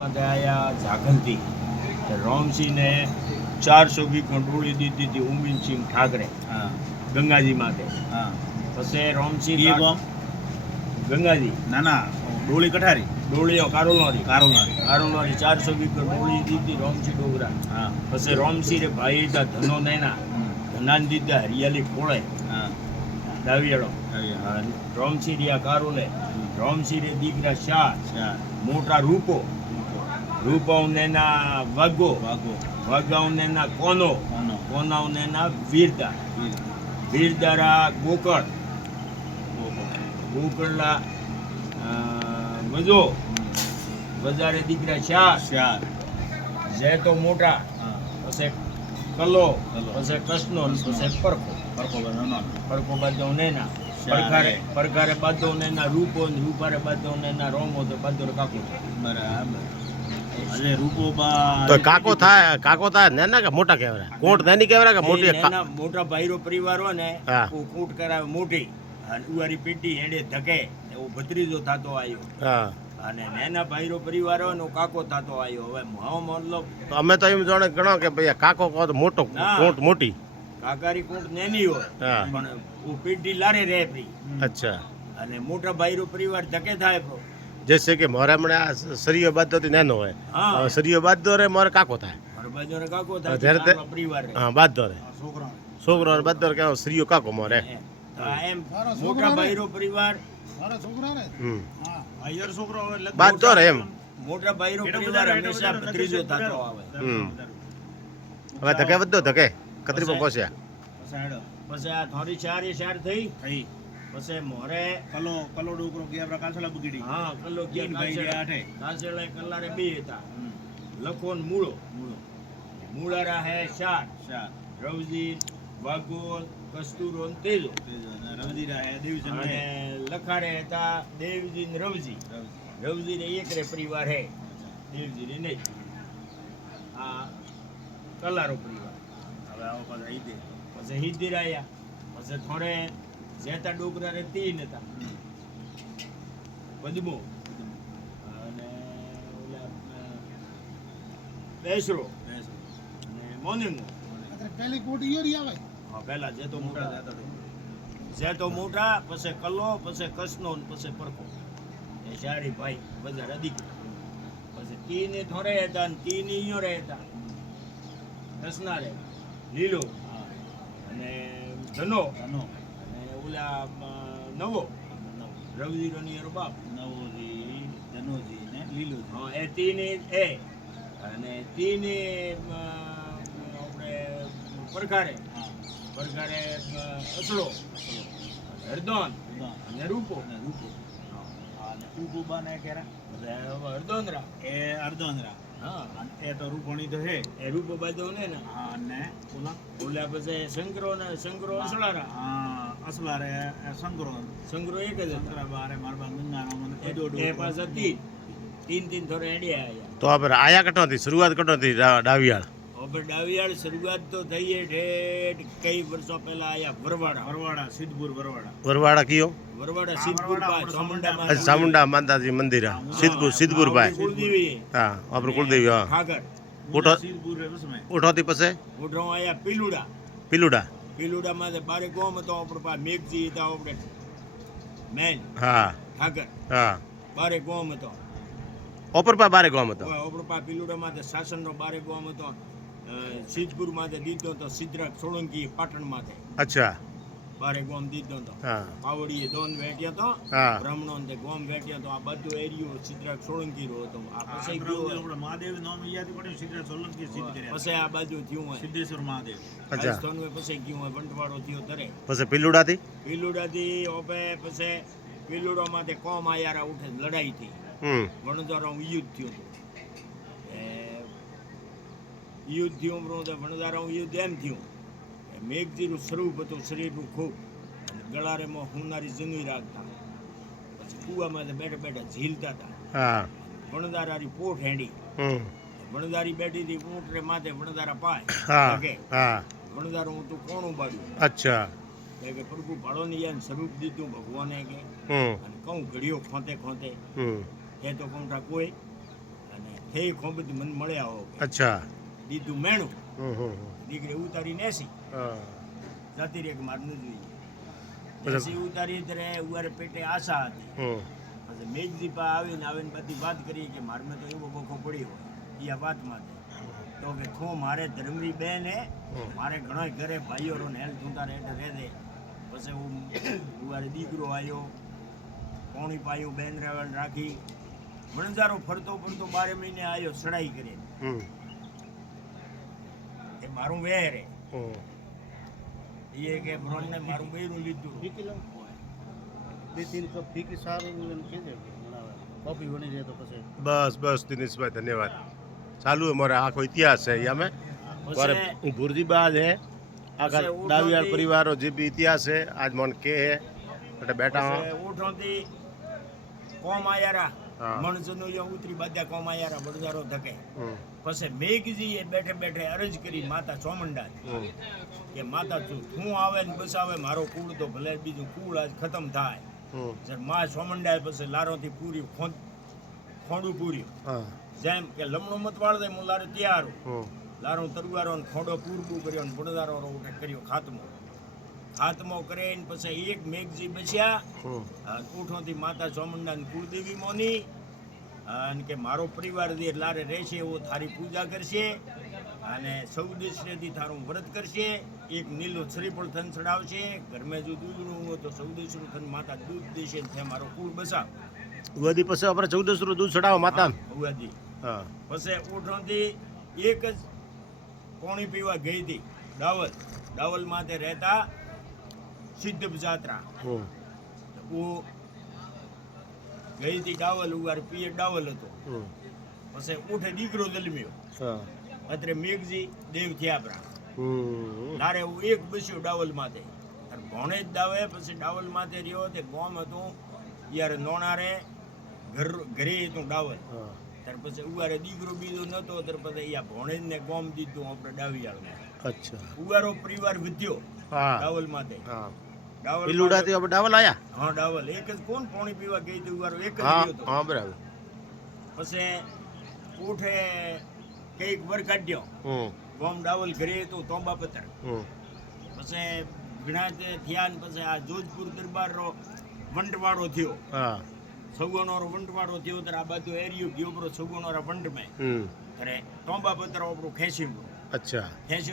આયા ઝાકલથી રોમસિંહ ને 400 વીઘો ડોળી દીધી હતી ઉમિનસિંહ ઠાકરે ગંગાજી માટે. પછી રોમસિંહ ગંગાજી ના ડોળી કઠારી ડોળીઓ કારોલવાળી 400 વીઘો ડોળી દીધી રોમસિંહ ડોગરા. પછી રોમસિંહ રે ભાઈ હતા ધનો નૈના ધનાન દીધા હરિયાળી ખોળે દાવિયાળો. રોમસિંહ રહ્યા કારોલે. રોમસિંહ રે દીકરા શાહ મોટા રૂપાઉનેના વાઘાઉનેના કોનાઉનેના વીરદારા ગોકળલા વજારે દીકરા શાહ જેતો મોટા. પછી કલો પછી કસનો પછી પરખો બાદો નેના પરખારે બાદો નેના રૂપારે બાદો નેના રોમો તો બાદો કાકો. બરાબર. અરે રૂપોબા તો કાકો થાય નાના કે મોટા કહેવાય? કોટ નાની કહેવાય કે મોટી? મોટા ભાઈરો પરિવાર હોય ને કોટ કરાવે મોટી અને ઉવારી પેટી હેડે ધકે એવો ભત્રીજો થતો આવ્યો. અને નાના ભાઈરો પરિવાર હોય ને કાકો થતો આવ્યો. હવે મતલબ અમે તો એમ જાણે ગણો કે ભાઈ કાકો કહો તો મોટો કોટ મોટી કાકારી કોટ નાની હોય પણ પેટી લારે રહે પડી. અચ્છા. અને મોટા ભાઈરો પરિવાર ધકે થાય जैसे कि मोरे मने सरियो बात तो नैनो है सरियो बात दो रे मोरे काको था परिवार हां बात दो रे छोकरो बात दो के सरियो काको मोरे एम मोटा भाईरो परिवार मारा छोकरा रे हां भाईर छोकरो बात दो रे एम मोटा भाईरो परिवार हमेशा भत्रीजो थातो आवे. હવે ધકે વધો ધકે કતરીમાં પહોંચ્યા પછી આ થોડી ચાર થઈ પછી મોરે કલો ડોકરો ગયા કાંસળા બગડી. હા કલો ગયા ભાઈ આઠે કાંસળા કલ્લારે બે હતા. લખોન મૂળારા હે ચાર રવજી વાગોલ કસ્તુરો તેજો રવજીરા હે દેવજી અને લખારે હતા દેવજી ને રવજી રે એકરે પરિવાર હે દેવજી રે નહીં. આ કલ્લારો પરિવાર. હવે આવો પાછા ઈદે પછી હિદ્દીર આયા. પછી થોડે જેતા ડોગરા રે તીન હતા પદ્મો અને ઓલા બેસરો અને મોનિંગો. પહેલી કોટી યોરી આવે. હા પહેલા જેતો મોટા પછી કલ્લો પછી કસનો પછી પરખો એ ચારી ભાઈ બજાર દીકરા. પછી તીને થોડે હતા ને તીને ઈયો રહેતા કસના રે લીલો અને ધનો ઓલા નવો રવિજીરો ની એનો બાપ નવોજી ધનોજી ને લીલોજી. હા એ તીની અને તીની આપણે પરખારે અસળો હરદોન અને રૂપો અને રૂપોબા ને કેરા હરદોનરા એ અર્ધોંદરા. હા એ તો રૂપોણી તો હે એ રૂપો બાજુ ને હા ને ઓલા પછી શંકરો અસળારા અસલા રે શંકરો એક જ શંકરા બારે મારબા ગંગાનો મને એ પાછા તીન થોડે હેડ્યા આયા. તો આપણે આયા કટો હતી શરૂઆત કટો હતી ડાવિયાળ? હવે ડાવિયાળ શરૂઆત તો થઈ ઠેઠ કઈ વર્ષો પહેલા આયા વરવાડા વરવાડા કયો? વરવાડા સિદ્ધપુર ચામુંડા માતાજી મંદિર સિદ્ધપુર ભાઈ. હા આપણું કુલદેવી. હા ખાગર ઉઠોતી પછી ઉઠો આયા પીલુડા માં બારે ગોમ હતો આપણે પા મેઘજી હતા આપણે મેન. હા ખાગર હા બારે ગોમ હતો ઓપરપા બારે ગામ હતો. ઓપરપા પીલુડા માં શાસનનો બારે ગોમ હતો. સિદ્ધપુર માં દીધો તો સિદ્ધરાજ સોલંકી પાટણ માં. અચ્છા. બારે ગોમ દીધો તો પાવડીએ દોન વેટ્યા તો બ્રાહ્મણો ને ગોમ વેટ્યા તો આ બધો એરિયો સિદ્ધરાજ સોલંકી રો હતો. આ પછી ગયો મહાદેવ નામ યાદ પડ્યું સિદ્ધરાજ સોલંકી સિદ્ધ કર્યા. પછી આ બાજુ થયું હોય સિદ્ધેશ્વર મહાદેવ. અચ્છા. પછી ગયું હોય વંટવાડો થયો તરે. પછી પીલુડાથી ઓપે પછી પીલુડો માંથી કોમ આયારા ઉઠે લડાઈ થઈ. વણઝારા યુદ્ધ થયું વણઝારા યુદ્ધ એમ થયું મેઘજીનું સ્વરૂપ હતું શરીરનું ખૂબ ગળારેમાં હુનારી જંગી રાખતા. પછી કુવામાં બેઠા ઝીલતા હતા. વણઝારાની પોઠ હેડી વણઝારી બેઠી હતી ઊંટરે માથે વણઝારા પાય વણઝારું હું તું કોણું બાળ્યું. અચ્છા. કે પ્રભુ ભાળોની યાન સ્વરૂપ દીધું ભગવાને કે અને કહું ઘડીઓ ખોતે એ તો કોંઠા કોઈ અને હે ખોબતી મને મળ્યા હો અચ્છા દીધું મેણું હમ. દીકરી ઉતારી નેસી હા. જતી રહી કે મારે ન જોઈએ પછી- નેસી ઉતારી ત્યારે ઉવારે પેટે આશા હતી હમ. પછી મેઘદીપા આવીને બધી વાત કરી કે મારે તો એવો બખો પડ્યો એ આ વાતમાં તો કે ખો મારે ધર્મરી બેન હે મારે ઘણા ઘરે ભાઈઓ ને હેલ્થ ઉતારે એટલે રહે દે પછી હું ઉવારે દીકરો આવ્યો પોણી પાયું બેન રેવલ રાખી વણજારો ફરતો ફરતો 12 મહિને આવ્યો સડાઈ કરી હમ. એ મારું વેર હે હમ. એ કે બ્રોનને મારું બૈરું લીધું ફીકી લો 2-3 કપ ફીકી સારું એમ કે છે કોફી બની જાય તો પછી બસ દિનેશભાઈ ધન્યવાદ ચાલુ અમારે આખો ઇતિહાસ છે અહીંયા में और भुर्जी बाज है आकर दावियार परिवारों जे भी इतिहास है आज मन के है એટલે બેટા ઉઠોથી કોમ આયારા હા. મણસનો યો ઉતરી બાદ્યા કોમ આયારા બળદારો ધકે હમ. પછી મેઘજી એ બેઠે બેઠે અરજ કરી માતા ચોમંડા હમ. કે માતા તું આવે ને બસાવે મારો કુળ તો ભલે બીજું કુળ આજ ખતમ થાય હમ. જ્યારે માં ચોમંડાએ પછી લારોથી પૂરી ખોંડું પૂર્યું હા. જેમ કે લમણો મત વાળ દે હું લારે તૈયાર હમ. લારો તરવારો ને ખોડો પૂરબું કર્યો ને બળદારો ઉઠે કર્યો ખાતમો કરીને પછી એક મેઘજી બચ્યા હમ. ઉઠોથી માતા ચોમંડા કુળદેવી મોની અને કે મારો પરિવાર જે લારે રહેશે એવો તારી પૂજા કરશે અને સૌદેશથી તારું વ્રત કરશે એક નીલો શ્રીફળ થન ચડાવશે ઘરમાં જો દૂધનું હોય તો સૌદેશનું થન માતા દૂધ દેશે તે મારો કુળ બસાવ ઉગાદી પછી આપણે 14 દૂધ ચડાવો માતા ઉગાદી હા. પછી ઉઠોથી એક જ પાણી પીવા ગઈ હતી ડાવલ માથે રહેતા સિદ્ધ જાત્રા હમ. હું ગઈ હતી ડાવલ ઉગાર પિયર ડાવલ હતો હમ. પછી ઉઠે દીકરો જન્મ્યો હા. અત્રે મેઘજી દેવ થયા પ્રા હમ. લારે હું એક બસ્યો ડાવલ માથે અને ભણે જ દાવે પછી ડાવલ માથે રહ્યો તે ગોમ હતું યાર નોણારે ઘરે હતું ડાવલ હા. ત્યાર પછી ઉગારે દીકરો બીજો નતો ત્યારે પછી અહીંયા ભણે ને ગોમ દીધું આપણે ડાવિયાળને અચ્છા ઉગારો પરિવાર વધ્યો હા. ડાવલ માથે હા. ડાવલ પિલુડાથી આપણે ડાવલ આયા હા ડાવલ એક જ કોણ પાણી પીવા ગઈ હતી ઉગારો એક જ હા રહ્યો હતો હા બરાબર પછી ઉઠે કઈક વર કાઢ્યો હમ. ગોમ ડાવલ ઘરે તો તોંબા પતર હમ. પછી ઘણા તે થયા ને પછી આ જોધપુર દરબારનો વંટવાળો થયો હા. સગવણોરો વંટવાળો થયો ત્યારે આ બાજુ એરિયો ગયો બરો સગવણોરા વંટમાં હમ. ત્યારે તોંબા પતર આપણું ખેંચ્યું અચ્છા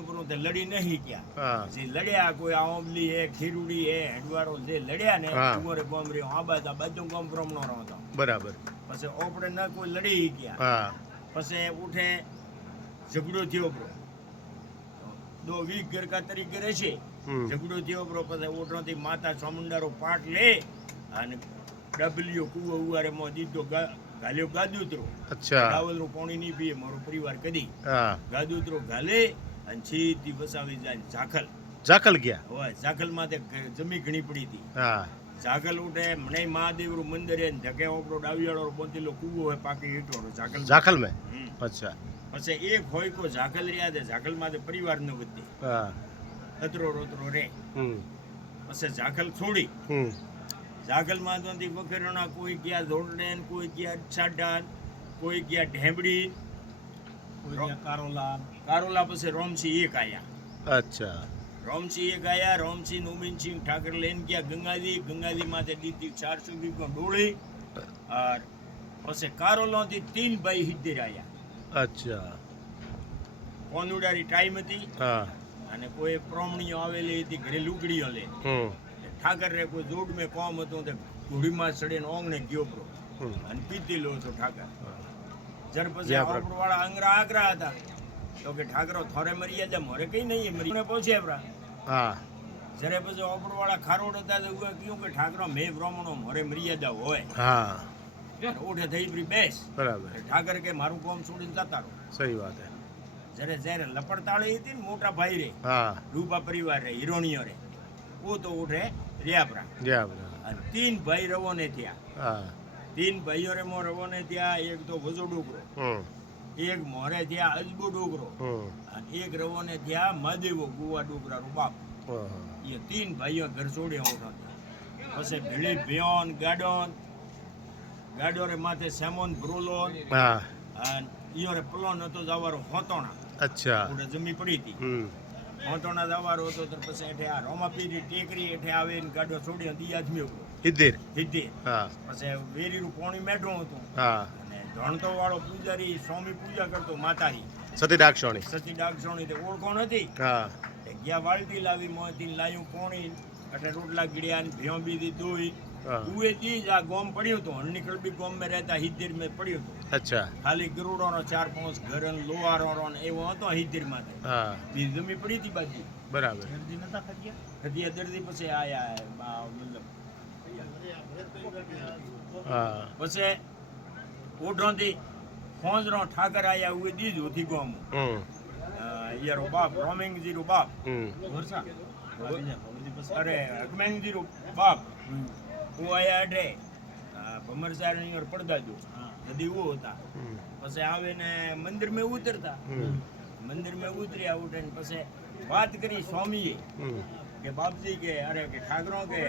ઉપર તે લડી નહીં ગયા હા. જે લડ્યા કોઈ આંબલી હે ખીરુડી હે હેડવાળો જે લડ્યા ને હા. ઉમરે ગોમ રહ્યો આ બાજુ ગોમ પ્રમણો હતો બરાબર પછી આપણે ના કોઈ લડી ગયા હા. પછી ઉઠે ઝઘડો થયો બ્રો દો વીક ગરકા તરીકે રહેશે હમ. ઝઘડો થયો બ્રો પછી ઉઠોથી માતા ચામુંડારો પાટ લે અને ડબલ્યુ કુવો ઉવારે મો દીધો ગાલ્યો ગાદુતરો અચ્છા ડાવલનું પાણી નહીં પીએ મારો પરિવાર કદી હા. ગાદુતરો ગાલે અને સીધી વસાવી જાય ઝાખલ જાખલ ગયા હોય ઝાખલ માં જમી ઘણી પડી હતી હા. ઝાખલ ઉઠે મને મહાદેવનું મંદિર હે ધકે ઓપરો ડાવિયાળો પોતેલો કૂવો હોય પાકી ઈટોનો ઝાખલ જાખલ में હમ. अच्छा પછી એક હોય કો ઝાખલ રહ્યા છે ઝાખલ માં પરિવાર ન વધે હા. અતરો રોતરો રે હમ. પછી ઝાખલ છોડી હમ. ઝાખલ માં તો વખેરોના કોઈ ગયા ધોળડેન કોઈ ગયા છાડાન કોઈ ગયા ઢેબડી કોઈ ત્યાં કારોલા પછી રોમસિંહ એક આયા અચ્છા રોમસિંહ એક આયા રોમસિંહ નોમિનસિંહ ઠાકર લઈને ગયા ગંગાજી માથે દીધી 400 વીઘો ડોળી और પછી કારોલા થી 3 ભાઈ હિદ્દેર આયા અચ્છા કોનુડારી ટાઈમ હતી હા. અને કોઈ પ્રોમણીઓ આવેલી હતી ઘરે લુગડીઓ લે હમ. ઠાકર રે કોઈ જોડ મેં કોમ હતું તે ઘોડીમાં ચડીને ઓંગણે ગયો પ્રો હમ. અને પીતેલો હતો ઠાકર જ્યારે પછી જ્યાં પ્ર- વાળા અંગરા આગ્રા હતા તો કે ઠાકરો થોરે મરી જાય મોરે કઈ નહીં મરી પહોંચે પ્રા હા. જ્યારે પછી ઓપરવાળા ખારોડ હતા તો એવું કહ્યું કે ઠાકરો મેં બ્રાહ્મણો મોરે મર્યાદા હોય હા. ઉઠે થઈ પડી બેસ બરાબર ઠાકર કે મારું કોમ છોડીને જતા રહો સહી વાત હે જ્યારે લપડતાળી હતી ને મોટા ભાઈ રે હા. રૂપા પરિવાર રે હિરોણીઓ રે ઓ તો ઉઠે રિયાપરા જ્યાં બરાબર અને 3 ભાઈ રવોને થયા હા. 3 ભાઈઓ રે મો રવોને થયા એક તો વજો ડોકરો હમ. એક મોરે થયા અજબો ડોકરો હમ. અને એક રવોને થયા મહાદેવો ગુવા ડોકરાનો બાપ ઓહો. એ 3 ભાઈઓ ઘર છોડ્યા ઉઠા પછી ભીળી ભિયોન ગાડોન ગાડોરે માથે સેમોન બ્રોલોન હા. અને ઈયો રે પ્લોન હતો જવારો હોતોણા અચ્છા ઉડે જમી પડી હતી હોતોણા જવારો હતો તો પછી એઠે આ રોમાપીરી ટેકરી એઠે આવે ને ગાડો છોડી દી આદમી ઉપર હિદ્દેર હિદ્દે હા પછી વેરીનું પાણી મેઢું હતું હા અને ધણતો વાળો પૂજારી સ્વામી પૂજા કરતો માતાજી સતી ડાકસોણી સતી ડાકસોણી તે ઓળખો નથી હા તે ગયા વાળતી લાવી મોતી લાયું પોણી એટલે રોટલા ગીડ્યા ને ભ્યો બીધી દોઈ હા ઉએ દી જ આ ગોમ પડ્યું હતું હરનીકળ બી ગોમ મેં રહેતા હિદ્દીર મેં પડ્યું હતું અચ્છા ખાલી ગરુડોનો 4-5 ઘર ને લોહારો ને એવો હતો હિદ્દીર માંથી હા બી જમી પડી હતી બાજી બરાબર દર્દી નતા ખાધ્યા હજી દર્દી પછી આયા મતલબ હા પછી ઓઢોથી ખોંજરો ઠાકર આયા ઉએ દી જ હોતી ગોમ યારો બાપ રોમિંગજી રો બાપ વર્ષા અરે અકમેંગજી રો બાપ હું આયા અડે ભમર સાર ની ઓર પડદા જો નદી वो होता પછી આવે ને મંદિર में ઉતરતા મંદિર में ઉતર્યા ઉઠે ને પછી વાત કરી સ્વામીએ કે બાપજી કે અરે કે ઠાકરો કે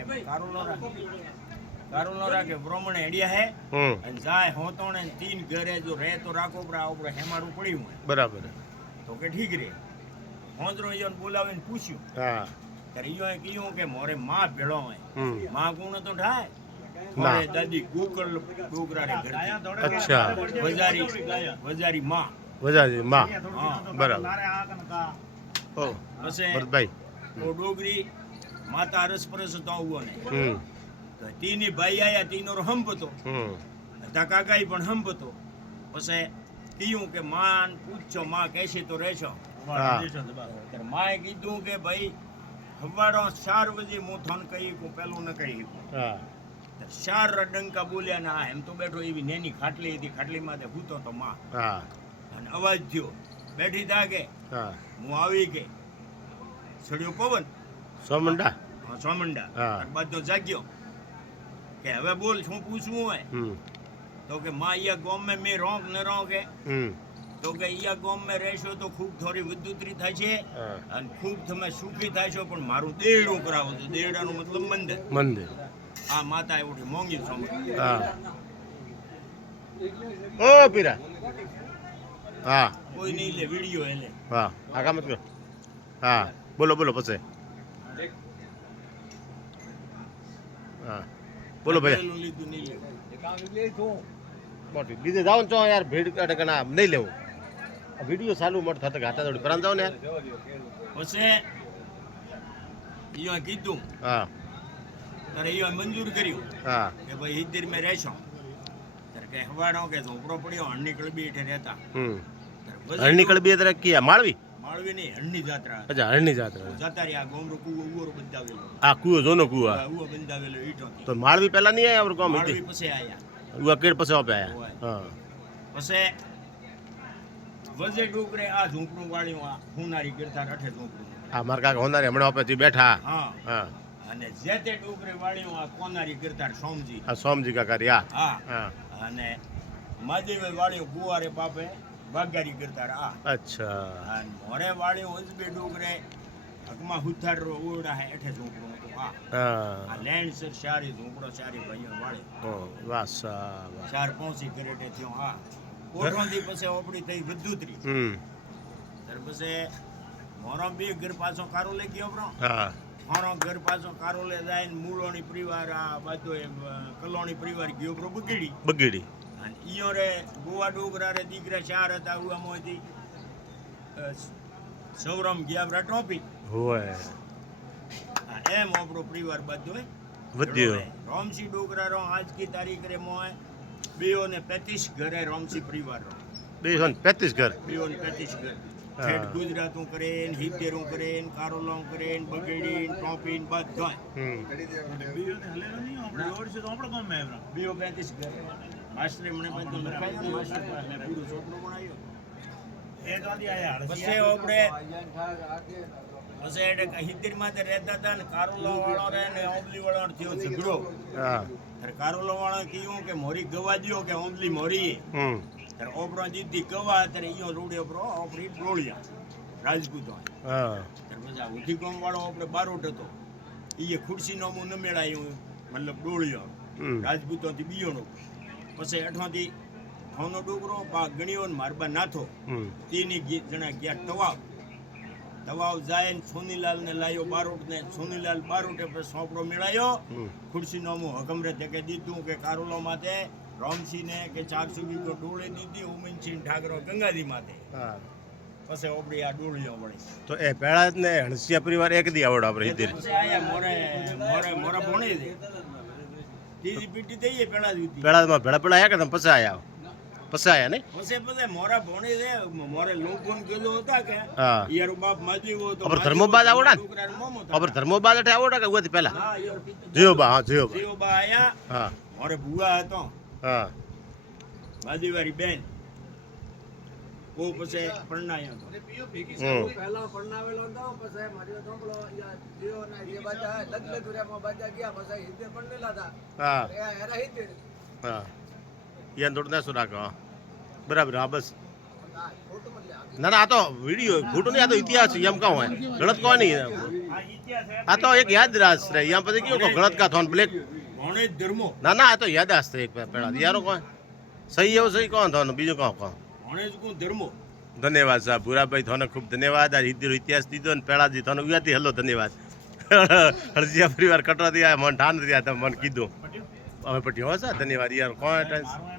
કારુલોરા કે બ્રાહ્મણ હેડિયા હે અને જાય હોતોણે 3 ઘરે જો રહે તો રાખો પરા ઉપર હેમારું પડ્યું હોય બરાબર તો કે ઠીક રે હોંદરો ઈયોને બોલાવીને પૂછ્યું હા ત્યારે ઈયોએ કીધું કે મોરે માં ભેળો હોય માં કોણ તો ઢાય ના. મારે દાદી ગોકળ ડોગરા રે ઘર અચ્છા વજારી માં વજાજી માં હા બરાબર ઓ પછી ભરતભાઈ તો ડોગરી માતા રસપરસ તો આવો ને તો તીની ભાઈ આયા તીનો હંપ હતો તા કાકાઈ પણ હંપ હતો પછી કીધું કે માન પૂછો માં કહેશે તો રહેશો હા. ત્યારે માએ કીધું કે ભાઈ હવાડો 4 વાગે હું થોન કહી હું પેલું ન કહી હા 4 ડંકા બોલ્યા ના એમ તો બેઠો એવી નેની ખાટલી હતી ખાટલીમાં તે હૂતો તો માં હા અને અવાજ થયો બેઠી થા કે હા હું આવી કે સડ્યો પવન સોમંડા સોમંડા હા. બધો જાગ્યો કે હવે બોલ શું પૂછવું હોય તો કે માં યા ગોમ મેં રોંગ ન રોંગ કે તો કે યા ગોમ મેં રહેશો તો ખૂબ થોડી વિદ્યુતરી થાય છે હા. અને ખૂબ તમે સુખી થાય છો પણ મારું દેડું કરાવો તો દેડાનો મતલબ મંદિર મંદિર આ માતા એવડી મોંઘી સમજ હા ઓ પીરા હા કોઈ નહીં લે વિડીયો એટલે હા આ કામ જ કરો હા બોલો બોલો પછી હા બોલો ભાઈ પેલું લીધું નહીં લેવું મોટી બીજે જાઓ ને ચો યાર ભીડ કાઢે કે ના નહીં લેવું આ વિડીયો ચાલુ મોટ થતા ઘાટા થોડી પરાન જાઓ ને યાર પછી ઈયો કીધું હા ત્યારે ઈયો મંજૂર કર્યું હા કે ભાઈ હિદ્દીર મેં રહેશો ત્યારે કે હવાડો કે ઝોપડો પડ્યો હણની કળબી હેઠે રહેતા હરણી કળબી અત્યારે ક્યાં માળવી માળવી નહીં હણની જાત્રા અચ્છા હરણી જાત્રા જતા રહ્યા ગોમરો કુવો ઉવરો બંધાવેલો આ કુવો જોનો કુવો ઉવો બંધાવેલો ઈટો તો માળવી પહેલા નહીં આવ્યા કોમ માળવી પછી આયા ઉવા કેડ પછી આપે આયા હા પછી વજે ડુકરે આ ઝૂંપડું વાળ્યું આ હુનારી ગીરધાર અઠે ઝૂંપડું આ મારા કાકા હોનારી હમણાં આપે બેઠા હા હા અને જે તે ડુકરે વાળ્યું આ કોનારી ગીરધાર સોમજી આ સોમજી કાકા રહ્યા હા હા અને માદેવે વાળ્યું ગુવારે બાપે વાઘારી ગીરધાર આ અચ્છા અને મોરે વાળ્યું અજબે ડુકરે હકમાં હુથારો ઓરડા હે એઠે ઝૂંપડું હતું આ હા લેન્ડ સર સારી ઝૂંપડો સારી ભાઈઓ વાળે ઓ વાસા વાહ 4-5 ઘરેટે થયો આ ઓઠોથી પછી ઓપડી થઈ વિદ્યુતરી ત્યાર પછી મોરો બી ઘર પાછો કારો લઈ ગયો બ્રો હા મોરો ઘર પાછો કારો લઈ જાય ને મૂળોની પરિવાર આ બાજુ કલોણી પરિવાર ગયો બ્રો બગીડી અને ઈયો રે ગોવા ડોગરા રે દીકરા 4 હતા ઉવામાંથી સૌરમ ગયા બ્રા ટોપી હોય એમ આપણો પરિવાર બધો વધ્યો રોમસી ડોગરા રો આજ કી તારીખ રે મોય 235 ઘરે રોમસી પરિવાર રો 235 ઘર 235 ઘર ઠેઠ ગુજરાતું કરે ને હિતેરું કરે ને કારોલોં કરે ને બગેડી ને ટોપી ને બધો 235 ઘર માસ્ટરે મને બધું લખાયું ને માસ્ટર પાસે પૂરું ચોપડો બનાવ્યો પછી આપણે પછી એટલે હિતેર માં રહેતા હતા ને કારોલો વાળો રે ને ઓમલી વાળો થયો ઝઘડો હા ત્યારે કારોલો વાળો કીધું કે મોરી ગવા દ્યો કે ઓમલી મોરી ત્યારે ઓપરો દીધી ગવા ત્યારે ઈયો રોડે ઓપરો ઓપરી ડોળિયા રાજપૂતો હા ત્યારે પછી આ ઉધી ગામ વાળો આપણે બારોટ હતો ઈએ ખુરશી નો મું ન મેળાયું મતલબ ડોળિયો રાજપૂતો થી બીયોનો પછી અઠવાથી ખોનો ડુંગરો ગણ્યો ને મારબા નાથો હમ તીની જણા ગયા તવાવ જાય ને સોનીલાલ ને લાયો બારોટ ને સોનીલાલ બારોટે પછી સોપડો મેળાયો હમ ખુરશી નો હકમરે તે કે દીધું કે કારુલો માથે રોમસિંહ ને કે 400 વીઘો ડોળે દીધી ઉમનસિંહ ઠાકરો ગંગાજી માથે હા પછી ઓપડી આ ડોળીઓ વળી તો એ પેલા જ ને હણસિયા પરિવાર એક દી આવડો આપણે હિતેર પછી આયા મોરે ભણી દે ત્રીજી પીટી દઈએ પેલા જ હતી પેલા ભેળા પેલા આવ્યા કે તમે પછી આયા નહીં પછી મોરા ભણી દે મોરે લોકોન ગયેલો હતા કે હા યાર બાપ માજીવો તો અપર ધર્મોબાદ આવડા ને? છોકરાનો મોમો હતો. અપર ધર્મોબાદ એટલે આવડો કે ઉવાથી પેલા હા યાર જીઓબા હા જીઓબા જીવબા આયા હા મોરે ભૂવા હતો હા બાજુવાળી બેન ઓ પછી પરણાયો હતો હમ પહેલા પરણાવેલો હતો પછી મારી ધોંપલો જીઓ ના જે બાજા લગલે દુરિયામાં બાજા ગયા પછી હિતે પરણેલા હતા હા એ હેરા હિતે હા યાર થોડું ના શું રાખો હા. બરાબર હા બસ ખોટું મત લે ના ના આ તો વિડીયો ખોટું નહીં આ તો ઇતિહાસ છે એમ કહું હોય ગલત કોઈ નહીં આ ઇતિહાસ હે. આ તો એક યાદ રાસ રહે એમ પછી કેવું કહું ગલત કા થોન બ્લેક ભણે ધર્મો ના ના આ તો યાદાશ છે એક પેલા યારો કોણ સહી એવું સહી કોણ થવાનું બીજું કોણ ભણે જ કોણ ધર્મો ધન્યવાદ સાહેબ ભૂરાભાઈ થોને ખૂબ ધન્યવાદ આ હિન્દીનો ઇતિહાસ દીધો ને પેલાજી થોને ઉયાથી હલો ધન્યવાદ હળસિયા પરિવાર કટરાથી આ મન ઠાન રહ્યા તમે મને કીધું અમે પટ્યો હો સર ધન્યવાદ યાર કોણ